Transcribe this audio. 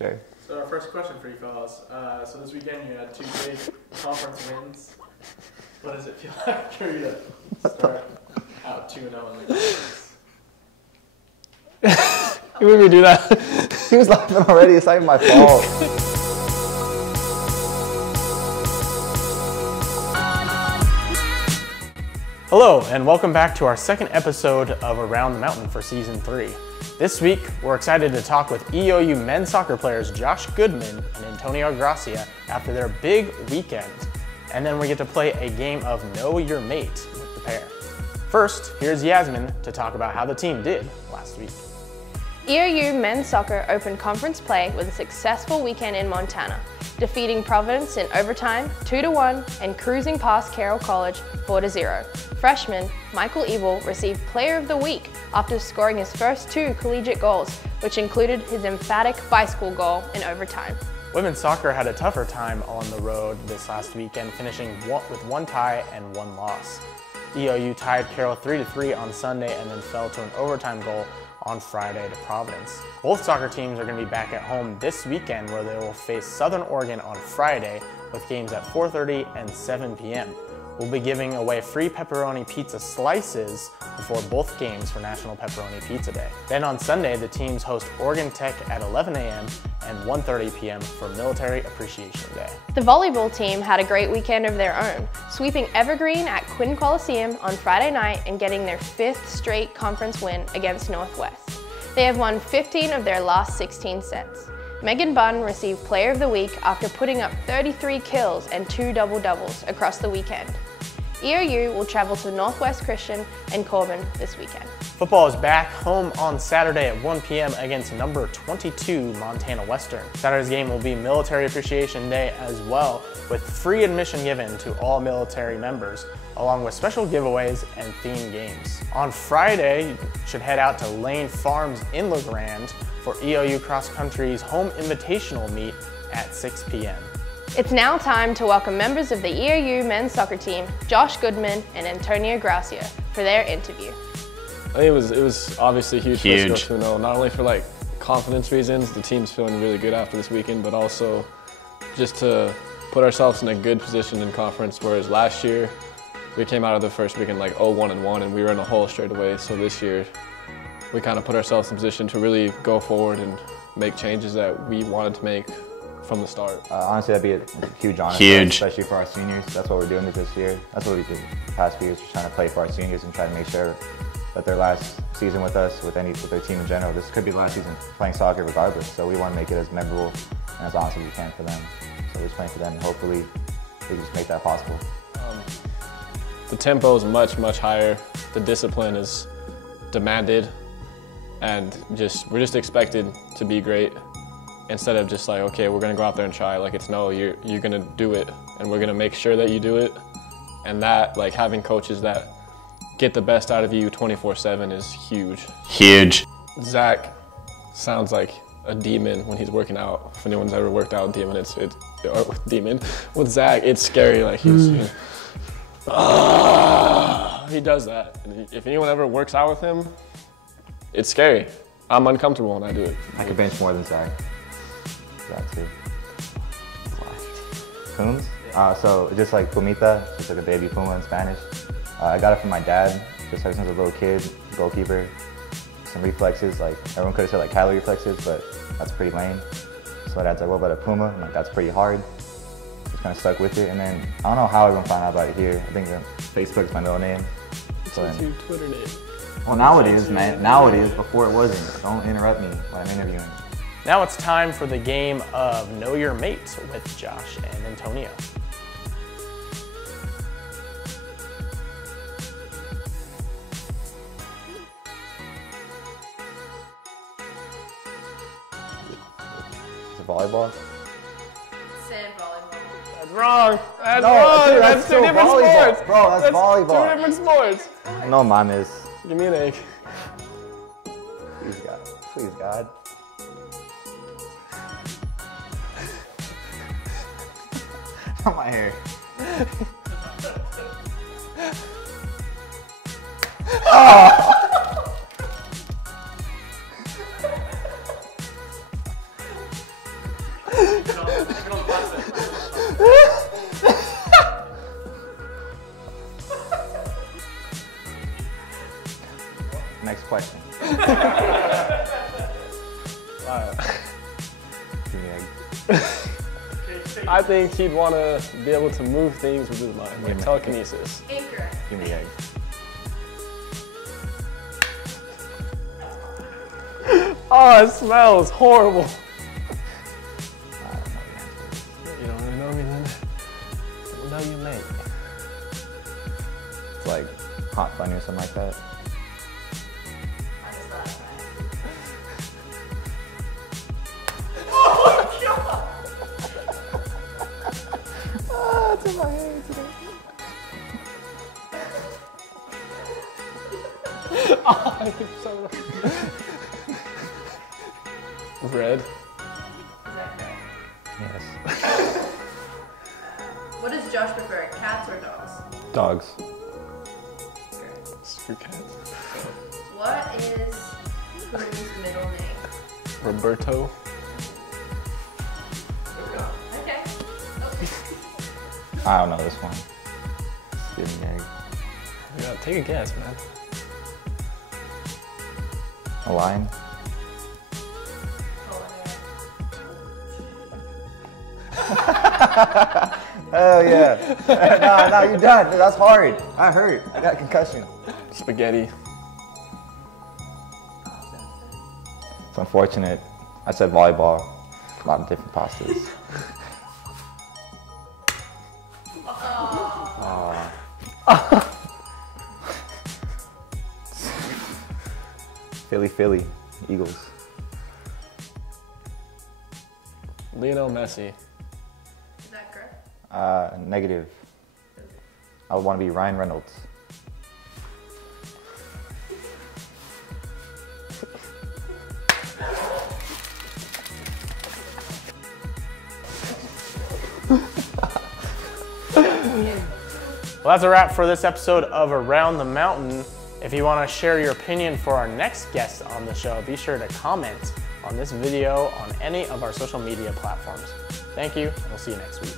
Sure. So our first question for you fellas. So this weekend you had 2 big conference wins. What does it feel like for you to start out 2-0 in the conference? You made me do that. He was laughing already. It's not even my fault. Hello, and welcome back to our second episode of Around the Mountain for Season 3. This week, we're excited to talk with EOU men's soccer players Josh Goodman and Antonio Gracia after their big weekend. And then we get to play a game of Know Your Mate with the pair. First, here's Yasmin to talk about how the team did last week. EOU men's soccer opened conference play with a successful weekend in Montana, defeating Providence in overtime 2-1 and cruising past Carroll College 4-0. Freshman Michael Ebel received Player of the Week after scoring his first 2 collegiate goals, which included his emphatic bicycle goal in overtime. Women's soccer had a tougher time on the road this last weekend, finishing with 1 tie and 1 loss. EOU tied Carroll 3-3 on Sunday and then fell to an overtime goal on Friday to Providence. Both soccer teams are going to be back at home this weekend, where they will face Southern Oregon on Friday with games at 4:30 and 7 p.m. We'll be giving away free pepperoni pizza slices before both games for National Pepperoni Pizza Day. Then on Sunday, the teams host Oregon Tech at 11 a.m. and 1:30 p.m. for Military Appreciation Day. The volleyball team had a great weekend of their own, sweeping Evergreen at Quinn Coliseum on Friday night and getting their 5th straight conference win against Northwest. They have won 15 of their last 16 sets. Megan Bunn received Player of the Week after putting up 33 kills and 2 double-doubles across the weekend. EOU will travel to Northwest Christian and Corbin this weekend. Football is back home on Saturday at 1 p.m. against number 22 Montana Western. Saturday's game will be Military Appreciation Day as well, with free admission given to all military members, along with special giveaways and theme games. On Friday, you should head out to Lane Farms in LeGrand for EOU Cross Country's home invitational meet at 6 p.m. It's now time to welcome members of the EOU men's soccer team, Josh Goodman and Antonio Gracia, for their interview. I think it was obviously huge. For us to go 2-0, not only for like confidence reasons, the team's feeling really good after this weekend, but also just to put ourselves in a good position in conference, whereas last year we came out of the first weekend like 0-1-1 and we were in a hole straight away. So this year we kind of put ourselves in position to really go forward and make changes that we wanted to make from the start. Honestly, that'd be a huge honor, especially for our seniors. That's what we're doing this year. That's what we did the past few years, just trying to play for our seniors and try to make sure that their last season with us, with their team in general, this could be the last season playing soccer regardless. So we want to make it as memorable and as awesome as we can for them. So we're just playing for them, and hopefully we just make that possible. The tempo is much, much higher. The discipline is demanded, and we're just expected to be great. Instead of just like, okay, we're gonna go out there and try. Like, it's no, you're gonna do it, and we're gonna make sure that you do it. And that, like, having coaches that get the best out of you 24/7 is huge. Huge. Zach sounds like a demon when he's working out. If anyone's ever worked out with demon, with Zach, it's scary. Like he does that. And if anyone ever works out with him, it's scary. I'm uncomfortable when I do it. I could bench more than Zach. That too. Pumas? So just like Pumita, just like a baby puma in Spanish. I got it from my dad, just like since I was a little kid, goalkeeper. Some reflexes, like everyone could have said like Cali reflexes, but that's pretty lame. So my dad's like, what about a puma? I'm like, that's pretty hard. Just kind of stuck with it. And then I don't know how everyone found out about it here. I think Facebook is my middle name. So it's your Twitter name. Well, now it is, man. Now it is. Before it wasn't. Don't interrupt me when I'm interviewing. Now it's time for the game of Know Your Mate with Josh and Antonio. Is it volleyball? Sand volleyball. That's wrong. That's No, wrong. dude, That's two still different volleyball. sports. Bro, that's volleyball. Two different sports. No, mames. Give me an egg. Please, God. Please, God. Not my hair. Oh! Next question. Give me egg. I think he'd want to be able to move things with his mind, like telekinesis. Incorrect. Give me egg. Oh, it smells horrible. I don't know the answer. You don't really know me then? What do you make? It's like hot bunny or something like that. I just thought of Ah, it's in my head today. Red. Is that correct? Yes. What does Josh prefer, cats or dogs? Dogs. Screw cats. What is whose middle name? Roberto. Okay. I don't know this one. Give me egg. Yeah, take a guess, man. A lion. Oh yeah. No, you're done. That's hard. I hurt. I got concussion. Spaghetti. It's unfortunate. I said volleyball. A lot of different pastas. Philly, Eagles. Lionel Messi. Is that correct? Negative. I would want to be Ryan Reynolds. Well, that's a wrap for this episode of Around the Mountain. If you want to share your opinion for our next guest on the show, be sure to comment on this video on any of our social media platforms. Thank you, and we'll see you next week.